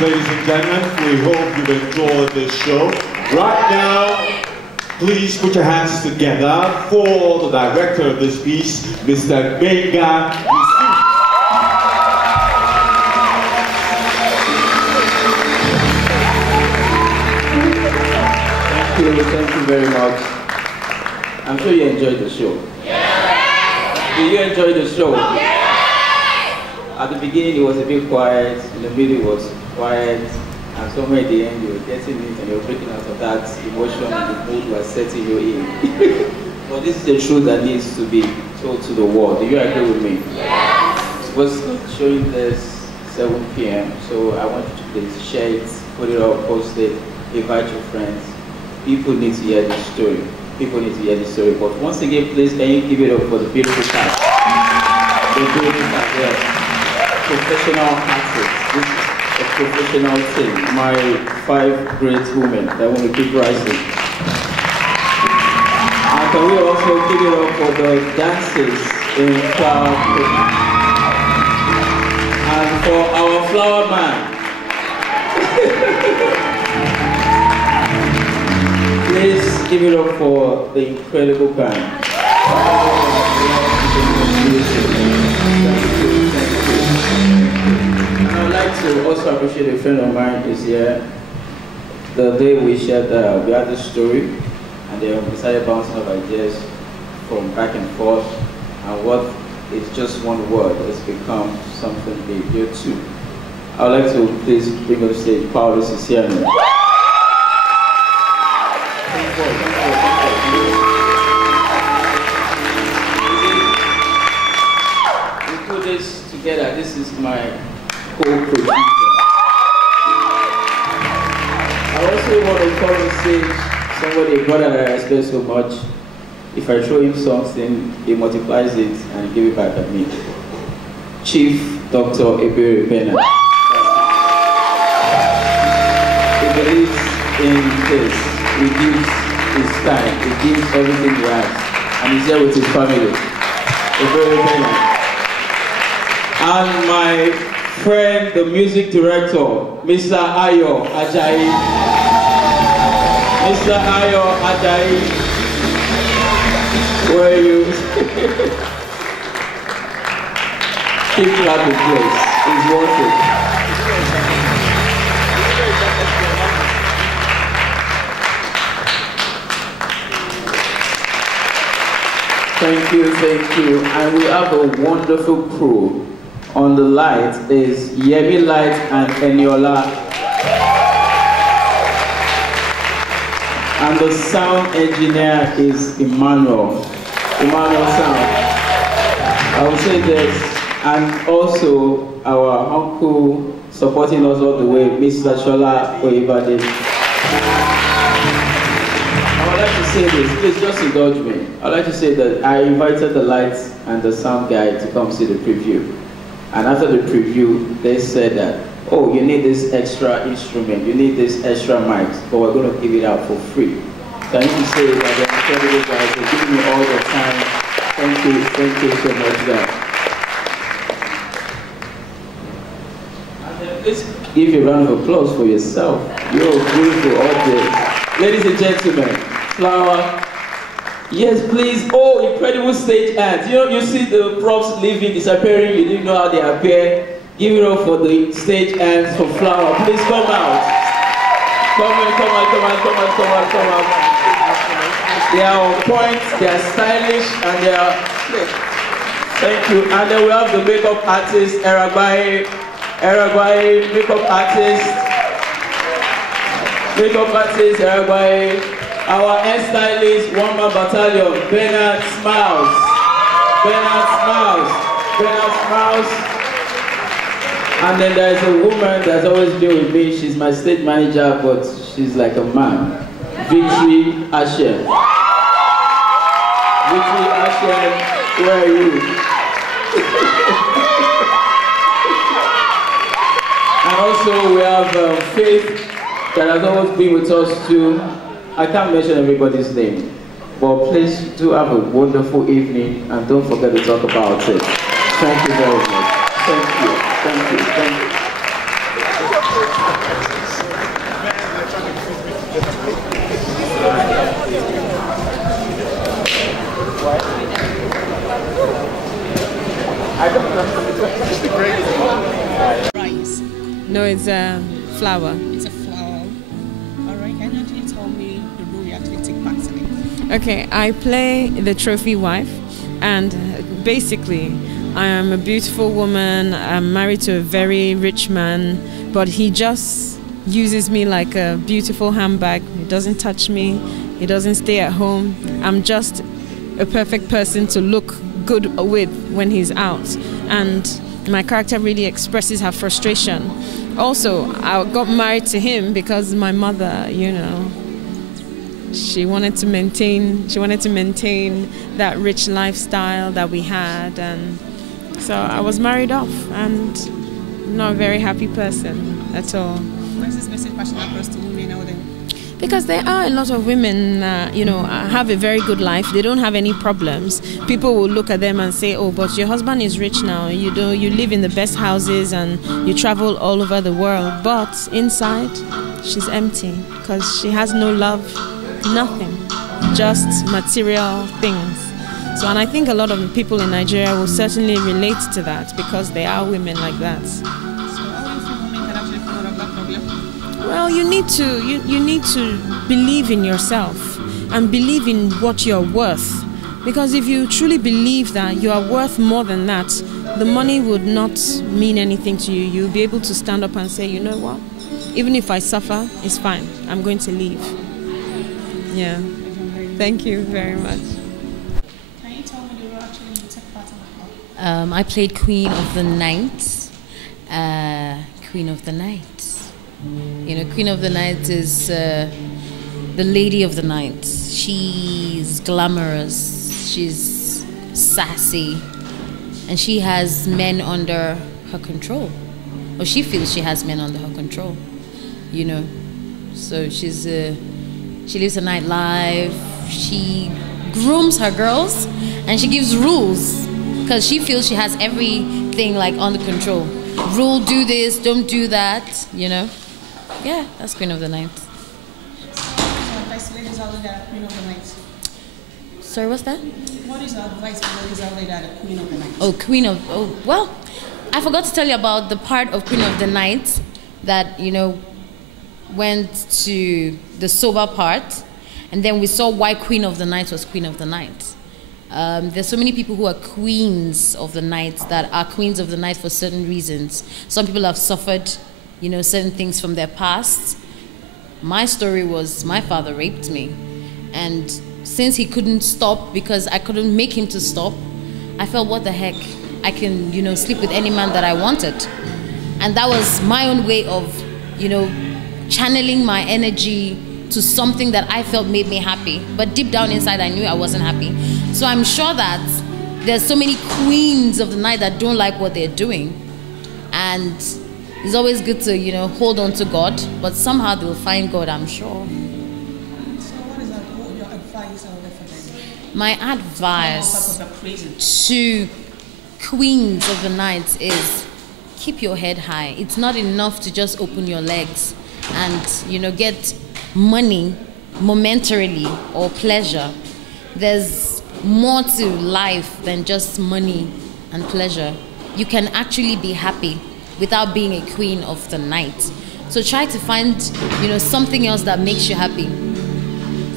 ladies and gentlemen. We hope you've enjoyed this show. Right now, please put your hands together for the director of this piece, Mr. Benga. Thank you very much. I'm sure you enjoyed the show. Yeah. Did you enjoy the show? Yeah. At the beginning it was a bit quiet, in the middle it was quiet, and somewhere at the end you were getting it and you were breaking out of that emotion and the mood was setting you in. But this is the truth that needs to be told to the world. Do you agree with me? Yes. It was showing this 7 p.m. so I want you to please share it, put it up, post it, invite your friends. People need to hear this story. People need to hear this story. But once again, please, can you give it up for the beautiful cast? The beautiful cast, yes. Professional artists. This is a professional team. My 5 great women that want to keep rising. And can we also give it up for the dancers in Flower and for our flower man. Please give it up for the incredible band. And I would like to also appreciate a friend of mine is here. The day we shared, we had this story, and then we started bouncing off ideas from back and forth, and what is just one word has become something big here too. I would like to please bring on the stage Paolo Siciano. We put this together. This is my co-producer. I also want to call on stage somebody, a brother that I respect so much. If I throw him something, he multiplies it and gives it back at me. Chief Dr. Ebere Bena. He believes in this. He gives his time. He gives everything he has. And he's here with his family. Ebere Bena. And my friend, the music director, Mr. Ayo Ajayi. Mr. Ayo Ajayi. Where are you? Keep clapping, please. It's worth it. Thank you, thank you. And we have a wonderful crew. On the light is Yemi Light and Eniola. And the sound engineer is Emmanuel. Emmanuel Sound. I will say this, and also our uncle supporting us all the way, Mr. Shola Oyebade. I would like to say this, please just indulge me. I would like to say that I invited the lights and the sound guy to come see the preview. And after the preview, they said that, oh, you need this extra instrument, you need this extra mics, but we're going to give it out for free. So I need to say that they're incredible guys, they're giving me all the time. Thank you so much, guys. And then let's give a round of applause for yourself. You're a beautiful audience. Ladies and gentlemen, Flower. Yes, please. Oh, incredible stage hands. You know, you see the props leaving, disappearing, you didn't know how they appear. Give it up for the stage hands for Flower. Please come out. Come on. They are on point, they are stylish, and they are... Thank you. And then we have the makeup artist, Eragbaye, makeup artist, Eragbaye. Our hairstylist, one-man battalion, Bernard Smiles. And then there's a woman that's always been with me. She's my stage manager, but she's like a man. Victory Asher. Where are you? And also we have Faith that has always been with us too. I can't mention everybody's name, but please do have a wonderful evening and don't forget to talk about it. Thank you very much. Thank you. it's a flower. It's a flower. All right. Can you actually tell me the role you actually take part in? Okay, I play the trophy wife, and basically, I am a beautiful woman. I'm married to a very rich man, but he just uses me like a beautiful handbag. He doesn't touch me. He doesn't stay at home. I'm just a perfect person to look good with when he's out. And my character really expresses her frustration. Also, I got married to him because my mother, you know, she wanted to maintain that rich lifestyle that we had, and so I was married off, and not a very happy person at all. Why is this message passing across to women now then? Because there are a lot of women, you know, have a very good life. They don't have any problems. People will look at them and say, "Oh, but your husband is rich now. You live in the best houses and you travel all over the world." But inside, she's empty because she has no love, nothing, just material things. So, and I think a lot of people in Nigeria will certainly relate to that because there are women like that. Well, you need to believe in yourself and believe in what you're worth. Because if you truly believe that you are worth more than that, the money would not mean anything to you. You'll be able to stand up and say, you know what? Even if I suffer, it's fine. I'm going to leave. Yeah. Thank you very much. Can you tell me the role actually you took part in? I played Queen of the Night. Queen of the Night. You know, Queen of the Night is the lady of the night. She's glamorous, she's sassy, and she has men under her control. Or she feels she has men under her control, you know. So she lives a nightlife, she grooms her girls, and she gives rules because she feels she has everything like under control. Rule, do this, don't do that, you know. Yeah, that's Queen of the Night. Advice ladies out there that are Queen of the Night? Sorry, what's that? What is your advice for ladies out there that are Queen of the Night? Oh, well, I forgot to tell you about the part of Queen of the Night that, you know, went to the sober part, and then we saw why Queen of the Night was Queen of the Night. There's so many people who are queens of the night that are queens of the night for certain reasons. Some people have suffered, you know, certain things from their past. My story was my father raped me, and since he couldn't stop because I couldn't make him to stop, I felt, what the heck, I can, you know, sleep with any man that I wanted. And that was my own way of, you know, channeling my energy to something that I felt made me happy. But deep down inside, I knew I wasn't happy. So I'm sure that there's so many queens of the night that don't like what they're doing. And it's always good to, you know, hold on to God, but somehow they'll find God, I'm sure. So what is your advice out there for them? My advice to queens of the night is keep your head high. It's not enough to just open your legs and, you know, get money momentarily or pleasure. There's more to life than just money and pleasure. You can actually be happy without being a queen of the night. So try to find, you know, something else that makes you happy.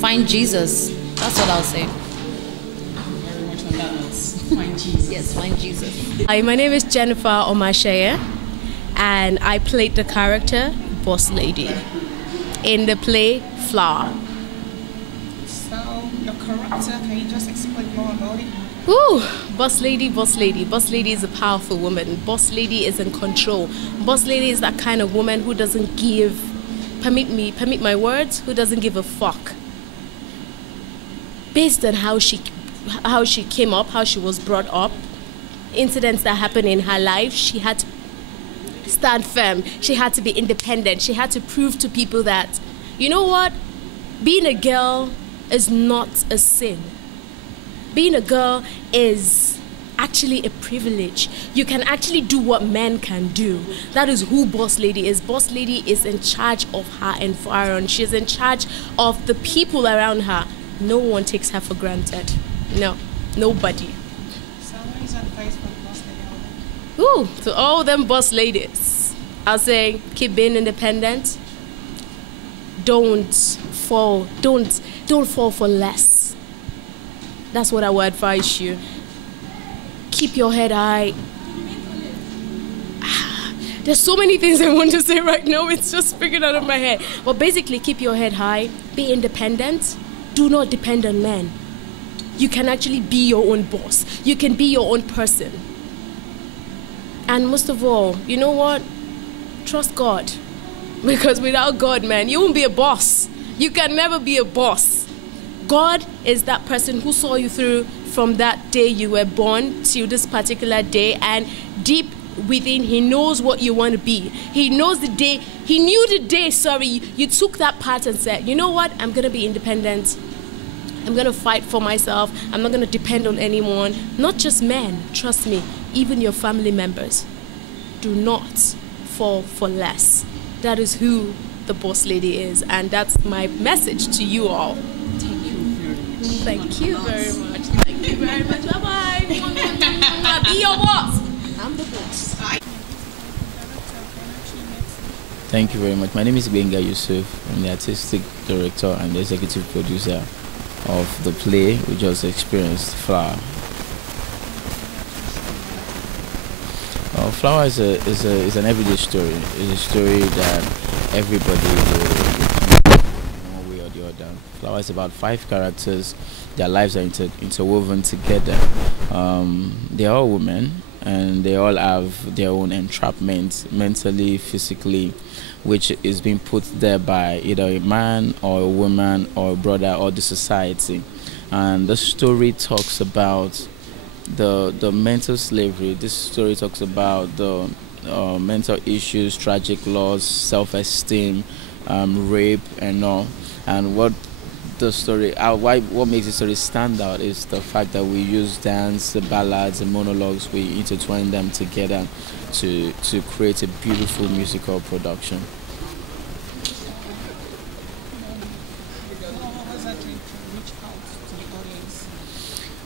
Find Jesus. That's what I'll say. Very much on that note. Find Jesus. Yes, find Jesus. Hi, my name is Jennifer Omasheye, and I played the character Boss Lady in the play Flower. So your character, can you just explain more about it? Ooh, Boss Lady, Boss Lady. Boss Lady is a powerful woman. Boss Lady is in control. Boss Lady is that kind of woman who doesn't give, permit my words, who doesn't give a fuck. Based on how she came up, how she was brought up, incidents that happened in her life, she had to stand firm. She had to be independent. She had to prove to people that, you know what, being a girl is not a sin. Being a girl is actually a privilege. You can actually do what men can do. That is who Boss Lady is. Boss Lady is in charge of her environment. She's in charge of the people around her. No one takes her for granted. No, nobody. So what is your advice for Boss Lady out there? Ooh, to all them boss ladies. I'll say keep being independent. Don't fall for less. That's what I would advise you. Keep your head high. There's so many things I want to say right now, it's just speaking out of my head. But basically, keep your head high, be independent, do not depend on men. You can actually be your own boss. You can be your own person. And most of all, you know what? Trust God. Because without God, man, you won't be a boss. You can never be a boss. God is that person who saw you through from that day you were born to this particular day, and deep within, he knows what you want to be. He knows the day, he knew the day, you took that path and said, you know what, I'm going to be independent. I'm going to fight for myself. I'm not going to depend on anyone. Not just men, trust me, even your family members. Do not fall for less. That is who the boss lady is, and that's my message to you all. Thank you very much. Thank you very much. Bye-bye. Be your boss. I'm the boss. Thank you very much. My name is Benga Yusuf. I'm the artistic director and the executive producer of the play we just experienced, Flower. Flower is an everyday story. It's a story that everybody will one way or the other. Flower is about 5 characters. Their lives are interwoven together. They are all women, and they all have their own entrapment, mentally, physically, which is being put there by either a man or a woman or a brother or the society. And the story talks about the mental slavery. This story talks about the mental issues, tragic loss, self-esteem, rape, and all. And what the story, what makes the story stand out is the fact that we use dance, the ballads, the monologues. We intertwine them together to create a beautiful musical production.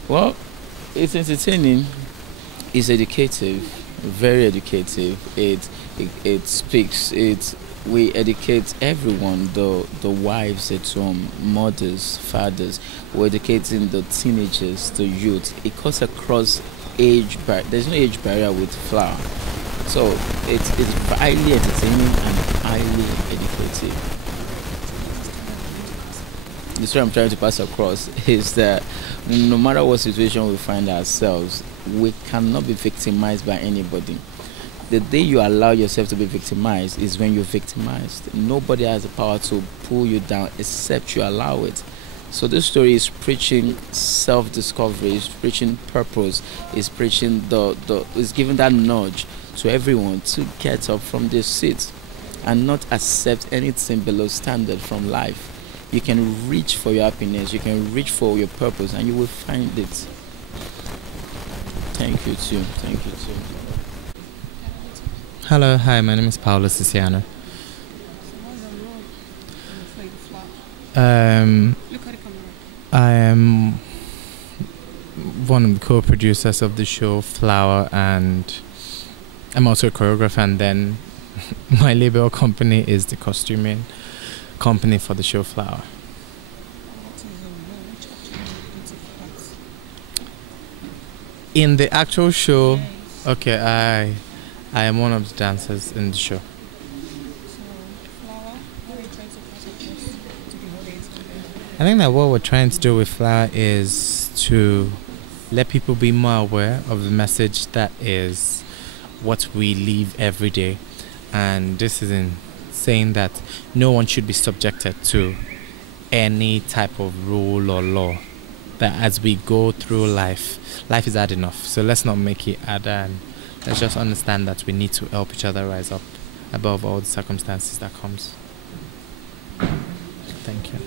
Well, it's entertaining, it's educative, very educative. It speaks, we educate everyone, the wives at home, mothers, fathers. We're educating the teenagers, the youth. It cuts across age barrier. There's no age barrier with Flower. So it's highly entertaining and highly educative. The story I'm trying to pass across is that no matter what situation we find ourselves, we cannot be victimized by anybody. The day you allow yourself to be victimized is when you're victimized. Nobody has the power to pull you down except you allow it. So this story is preaching self-discovery, is preaching purpose, is preaching is giving that nudge to everyone to get up from their seats and not accept anything below standard from life. You can reach for your happiness, you can reach for your purpose, and you will find it. Thank you too. Thank you too. Hello, hi, my name is Paolo Siciano. I am one of the co-producers of the show Flower, and I'm also a choreographer, and then my label company is the costuming company for the show Flower. In the actual show, okay, I am one of the dancers in the show. I think that what we're trying to do with Flower is to let people be more aware of the message that is what we live every day. And this is in saying that no one should be subjected to any type of rule or law. That as we go through life is hard enough. So let's not make it harder, and let's just understand that we need to help each other rise up above all the circumstances that comes. Thank you.